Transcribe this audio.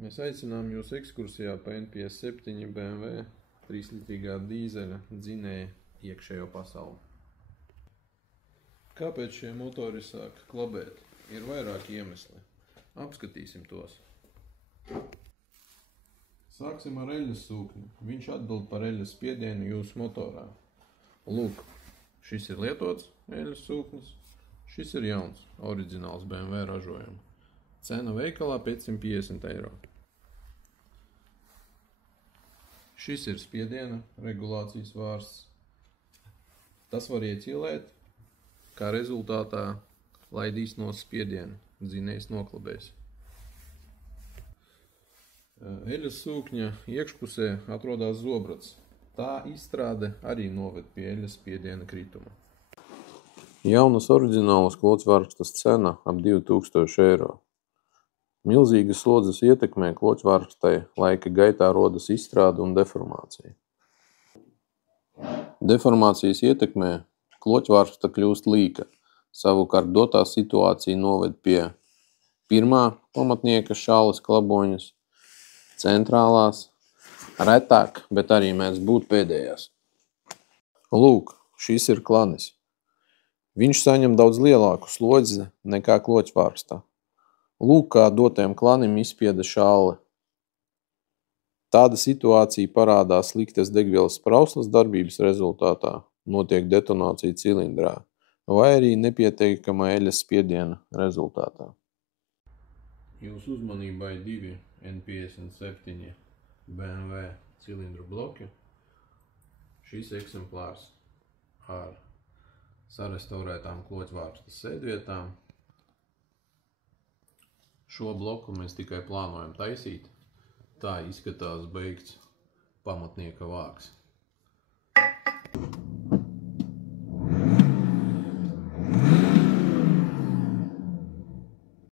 Mēs aicinām jūs ekskursijā pa NP7 BMW 3-litrīgā dīzeļa dzinēja iekšējo pasauli. Kāpēc šie motori sāk klabēt? Ir vairāki iemesli. Apskatīsim tos. Sāksim ar eļļas sūkni. Viņš atbild par eļļas spiedienu jūsu motorā. Lūk, šis ir lietots eļļas sūknis. Šis ir jauns, oriģināls BMW ražojuma. Cena veikalā 550 eiro. Šis ir spiediena regulācijas vārsts. Tas var ieķilēt, kā rezultātā laidīs no spiedienu, dzinējs noklabēs. Eļļas sūkņa iekšpusē atrodas zobrats. Tā izstrāde arī noved pie eļļas spiediena krituma. Jaunas oriģinālas kloķvārkstas cena ap 2000 eiro. Milzīgas slodzes ietekmē kloķvārkstai laika gaitā rodas izstrāde un deformācija. Deformācijas ietekmē kloķvārksta kļūst līka, savukārt dotā situācija noved pie pirmā pamatnieka šāles klaboņas, centrālās, retāk, bet arī mēdz būt pēdējās. Lūk, šis ir klanis. Viņš saņem daudz lielāku slodzi nekā kloķvārkstā. Lūk, kā dotajam klanim izspieda šāle. Tāda situācija parādās sliktas degvielas sprauslas darbības rezultātā, notiek detonācija cilindrā, vai arī nepietiekama eļļas spiediena rezultātā. Jūsu uzmanībai 2 N57 BMW cilindru bloki. Šis eksemplārs ar sarestaurētām kloķvārkstas sēdvietām. Šo bloku mēs tikai plānojam taisīt. Tā izskatās beigts pamatnieka vāks.